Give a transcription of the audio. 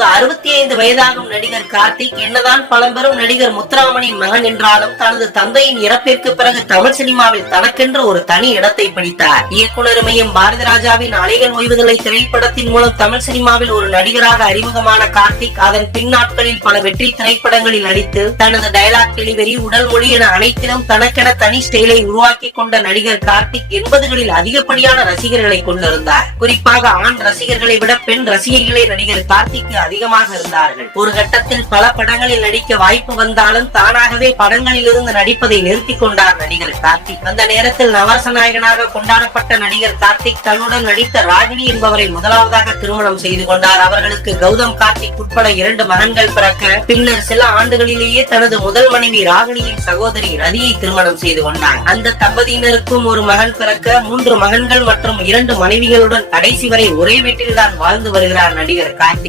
தற்போது 65 வயதாகும் நடிகர் கார்த்திக் என்னதான் பழம்பெரும் நடிகர் முத்துராமனின் மகன் என்றாலும் தனது தந்தையின் இறப்பிற்கு பிறகு தமிழ் சினிமாவில் தனக்கென்று ஒரு தனி இடத்தை பிடித்தார். இயக்குனர் மையம் பாரதிராஜாவின் அலைகள் ஓய்வுதலை திரைப்படத்தின் மூலம் தமிழ் சினிமாவில் ஒரு நடிகராக அறிமுகமான கார்த்திக் அதன் பின் நாட்களில் பல வெற்றி திரைப்படங்களில் நடித்து தனது டயலாக் டெலிவரி, உடல் மொழி என அனைத்திலும் தனக்கென தனி ஸ்டைலை உருவாக்கி கொண்ட நடிகர் கார்த்திக் 80களில் அதிகப்படியான ரசிகர்களை கொண்டிருந்தார். குறிப்பாக ஆண் ரசிகர்களை விட பெண் ரசிகர்களே நடிகர் கார்த்திக்கு அதிகமாக இருந்தார்கள். ஒரு கட்டத்தில் பல படங்களில் நடிக்க வாய்ப்பு வந்தாலும் தானாகவே படங்களில் இருந்து நடிப்பதை நிறுத்திக் கொண்டார் நடிகர் கார்த்திக். அந்த நேரத்தில் நவரச நாயகனாக கொண்டாடப்பட்ட நடிகர் கார்த்திக் தன்னுடன் நடித்த ராகினி என்பவரை முதலாவதாக திருமணம் செய்து கொண்டார். அவர்களுக்கு கௌதம் கார்த்திக் உட்பட 2 மகன்கள் பிறக்க பின்னர் சில ஆண்டுகளிலேயே தனது முதல் மனைவி ராகினியின் சகோதரி ரதியை திருமணம் செய்து கொண்டார். அந்த தம்பதியினருக்கும் ஒரு மகன் பிறக்க 3 மகன்கள் மற்றும் 2 மனைவிகளுடன் கடைசி வரை ஒரே வீட்டில் தான் வாழ்ந்து வருகிறார் நடிகர் கார்த்திக்.